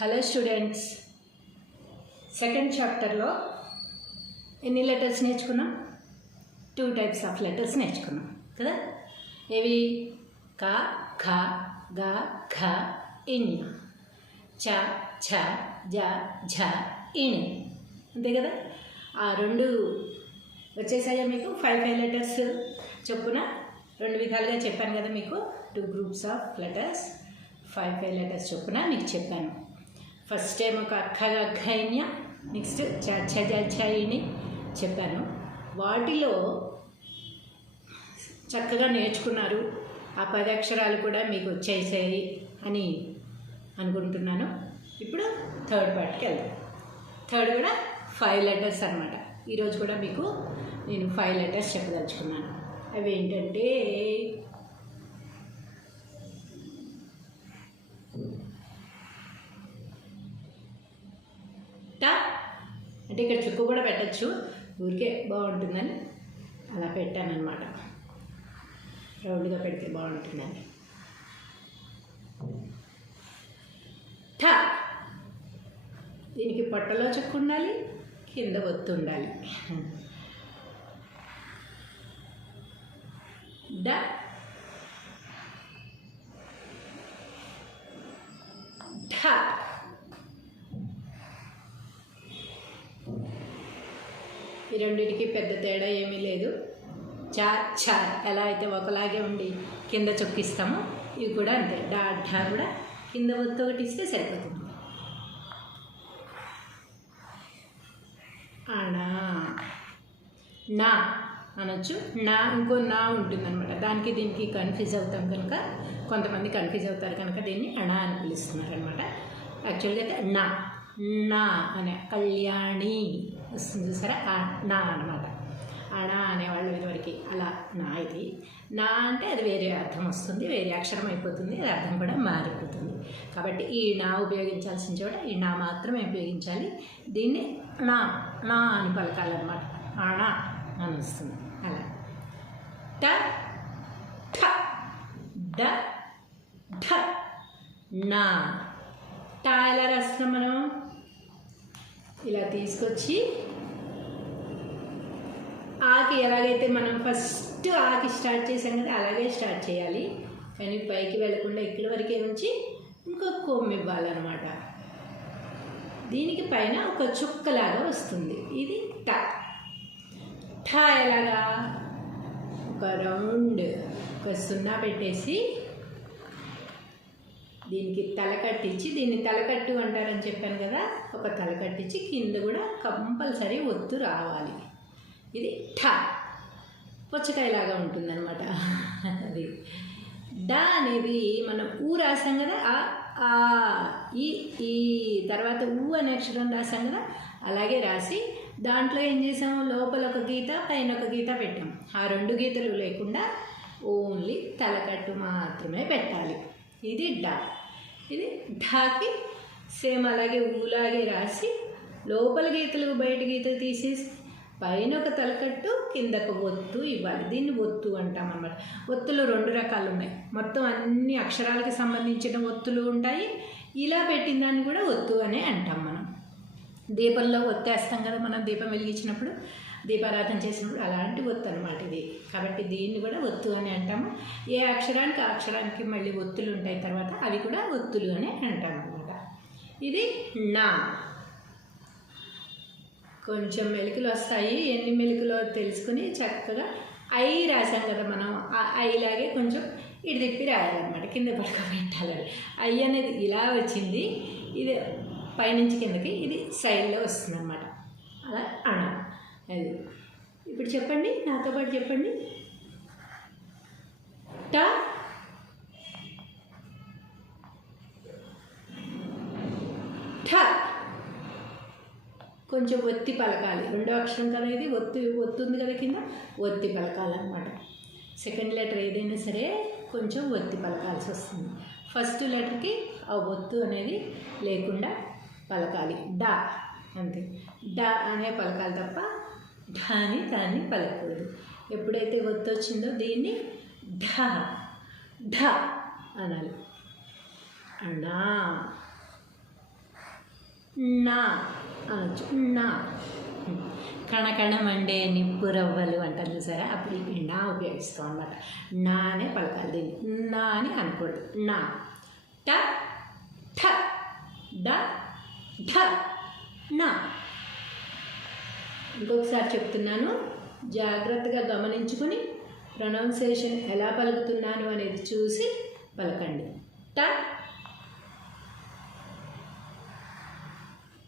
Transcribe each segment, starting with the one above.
Hello students, second చాప్టర్లో ఎన్ని letters నేర్చుకున్నాం? 2 టైప్స్ ఆఫ్ లెటర్స్ నేర్చుకున్నాం కదా. ఏవి? క, ఖ, గ, ఘ, ఇన్, చ, ఛ, జ, ఝ, ఇన్, అంతే కదా. ఆ రెండు వచ్చేసాయా మీకు? 5 లెటర్స్ చొప్పున 2 విధాలుగా చెప్పాను కదా మీకు. 2 గ్రూప్స్ ఆఫ్ లెటర్స్, 5 లెటర్స్ చొప్పున మీకు చెప్పాను. ఫస్ట్ టైం ఒక ఖగైన్య, నెక్స్ట్ చని చెప్పాను. వాటిలో చక్కగా నేర్చుకున్నారు. ఆ 10 అక్షరాలు కూడా మీకు వచ్చేసాయి అని అనుకుంటున్నాను. ఇప్పుడు థర్డ్ పార్ట్కి వెళ్దాం. థర్డ్ కూడా 5 లెటర్స్ అనమాట. ఈరోజు కూడా మీకు నేను 5 లెటర్స్ చెప్పదలుచుకున్నాను. అవి ఏంటంటే ట, అంటే ఇక్కడ చుక్కు కూడా పెట్టచ్చు, ఊరికే బాగుంటుందని అలా పెట్టానన్నమాట. రౌండ్గా పెడితే బాగుంటుందని. ఠ, దీనికి పొట్టలో చుక్కు ఉండాలి, కింద ఒత్తు ఉండాలి. డ, ఢ, ఈ రెండింటికి పెద్ద తేడా ఏమీ లేదు. చ, ఛ ఎలా అయితే ఒకలాగే ఉండి కింద చొక్కిస్తామో ఇవి కూడా అంతే. డా, ఢ కూడా కింద ఒత్తు ఒకటి ఇస్తే సరిపోతుంది. అనా, నా అనొచ్చు. నా, ఇంకో నా ఉంటుందన్నమాట. దానికి దీనికి కన్ఫ్యూజ్ అవుతాం కనుక, కొంతమంది కన్ఫ్యూజ్ అవుతారు కనుక దీన్ని అణా అని పిలుస్తున్నారు అనమాట. యాక్చువల్గా అయితే నా, నా అనే కళ్యాణి వస్తుంది చూసారా, నా అనమాట. అణా అనేవాళ్ళు ఇదివరకు అలా. నా, ఇది నా అంటే అది వేరే అర్థం వస్తుంది, వేరే అక్షరం అయిపోతుంది, అది అర్థం కూడా మారిపోతుంది. కాబట్టి ఈ నా ఉపయోగించాల్సిన చోట ఈ నా మాత్రమే ఉపయోగించాలి. దీన్ని నా, నా అని పలకాలన్నమాట. అణా అని వస్తుంది అలా. ట, ఠ, డ, ఢ, నా. ట ఎలా రాస్తున్నాం మనం? ఇలా తీసుకొచ్చి ఆకి ఎలాగైతే మనం ఫస్ట్ ఆకి స్టార్ట్ చేసాం కదా, అలాగే స్టార్ట్ చేయాలి. కానీ పైకి వెళ్ళకుండా ఇక్కడి వరకే ఉంచి ఇంకొక కొమ్ము ఇవ్వాలన్నమాట. దీనికి పైన ఒక చుక్కలాగా వస్తుంది. ఇది ట. ఠ ఎలాగా? ఒక రౌండ్, ఒక సున్నా పెట్టేసి దీనికి తల కట్టించి, దీన్ని తలకట్టు అంటారని చెప్పాను కదా, ఒక తల కట్టించి కింద కూడా కంపల్సరీ ఒత్తు రావాలి. ఇది ఠ. పుచ్చకాయలాగా ఉంటుందన్నమాట అది. డ అనేది మనం ఊ రాసాం కదా, ఆ ఈ తర్వాత ఊ అనే అక్షరం రాసాం కదా, అలాగే రాసి దాంట్లో ఏం చేసాము, లోపల ఒక గీత పైన ఒక గీత పెట్టాం. ఆ 2 గీతలు లేకుండా ఓన్లీ తలకట్టు మాత్రమే పెట్టాలి. ఇది డ. ఇది ఢాకి సేమ్ అలాగే ఊలాగే రాసి లోపల గీతలు బయట గీతలు తీసేసి పైన ఒక తలకట్టు కిందకు ఒత్తు ఇవ్వాలి. దీన్ని ఒత్తు అంటాం అన్నమాట. ఒత్తులు 2 రకాలు ఉన్నాయి. మొత్తం అన్ని అక్షరాలకు సంబంధించిన ఒత్తులు ఉంటాయి. ఇలా పెట్టిన దాన్ని కూడా ఒత్తు అనే అంటాం మనం. దీపంలో ఒత్తేస్తాం కదా మనం, దీపం వెలిగించినప్పుడు, దీపారాధన చేసినప్పుడు అలాంటి ఒత్తు అనమాట ఇది. కాబట్టి దీన్ని కూడా ఒత్తు అని అంటాము. ఏ అక్షరానికి ఆ అక్షరానికి మళ్ళీ ఒత్తులు ఉంటాయి తర్వాత, అవి కూడా ఒత్తులు అని అంటాం అనమాట. ఇది నా. కొంచెం మెలికలు వస్తాయి, ఎన్ని మెలికలో తెలుసుకుని చక్కగా ఐ రాసాం కదా మనం, ఆ ఐలాగే కొంచెం ఇటు తిప్పి రాయాలన్నమాట, కింద పడుకోబెట్టాలని. ఐ అనేది ఇలా వచ్చింది, ఇది పైనుంచి కిందకి, ఇది సైడ్లో వస్తుంది అన్నమాట. అలా అణ. అది ఇప్పుడు చెప్పండి, నాతో పాటు చెప్పండి. ట, ఠ. కొంచెం ఒత్తి పలకాలి. 2వ అక్షరం కదా ఇది, ఒత్తుంది కదా కింద, ఒత్తి పలకాలన్నమాట. సెకండ్ లెటర్ ఏదైనా సరే కొంచెం ఒత్తి పలకాల్సి వస్తుంది. ఫస్ట్ లెటర్కి ఆ ఒత్తు అనేది లేకుండా పలకాలి. డ అంతే. డ అనే పలకాలి తప్ప ఢ అని దాన్ని పలకూడదు. ఎప్పుడైతే ఒత్తు వచ్చిందో దీన్ని ఢ, ఢ అనాలి. అణా. నా అనొచ్చు. నా కణకణమండే నిప్పు రవ్వలు అంటారు చూసారా, అప్పుడు ఈ నా ఉపయోగిస్తాం అనమాట. నా అనే పలకాలి దీన్ని, నా అని అనకూడదు. నా ట ఠ డ ఢ నా. ఇంకొకసారి చెప్తున్నాను, జాగ్రత్తగా గమనించుకుని ప్రొనౌన్సియేషన్ ఎలా పలుకుతున్నాను అనేది చూసి పలకండి. ట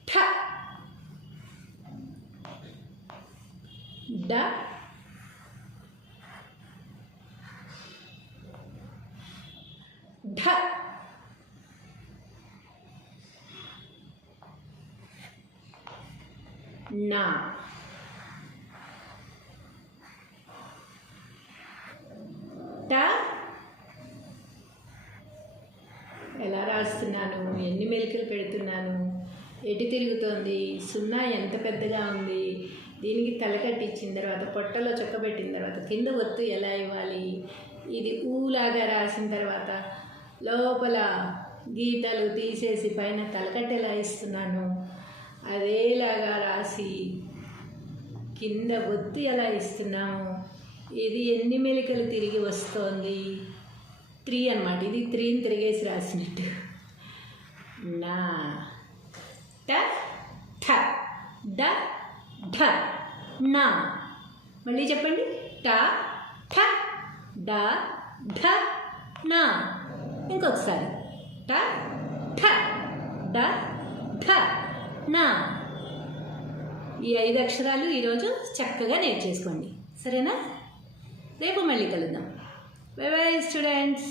ఠ డ ఢ నా. ట ఎలా రాస్తున్నాను, ఎన్ని మెలికలు పెడుతున్నాను, ఎటు తిరుగుతోంది, సున్నా ఎంత పెద్దగా ఉంది, దీనికి తలకట్టి ఇచ్చిన తర్వాత పొట్టలో చొక్కబెట్టిన తర్వాత కింద ఒత్తు ఎలా ఇవ్వాలి, ఇది ఊలాగా రాసిన తర్వాత లోపల గీతలు తీసేసి పైన తలకట్టి ఎలా ఇస్తున్నాను, అదేలాగా రాసి కింద ఒత్తు ఎలా ఇస్తున్నాము, ఇది ఎన్ని మెలికలు తిరిగి వస్తోంది, 3 అన్నమాట. ఇది 3ని తిరిగేసి రాసినట్టు. నా ట ఠ డ ఢ నా. మళ్ళీ చెప్పండి. ట ఠ డ ఢ నా. ఇంకొకసారి. ట ఠ డ ఢ నా. ఈ 5 అక్షరాలు ఈరోజు చక్కగా నేర్చేసుకోండి, సరేనా? రేపు మళ్ళీ కలుద్దాం. By by students.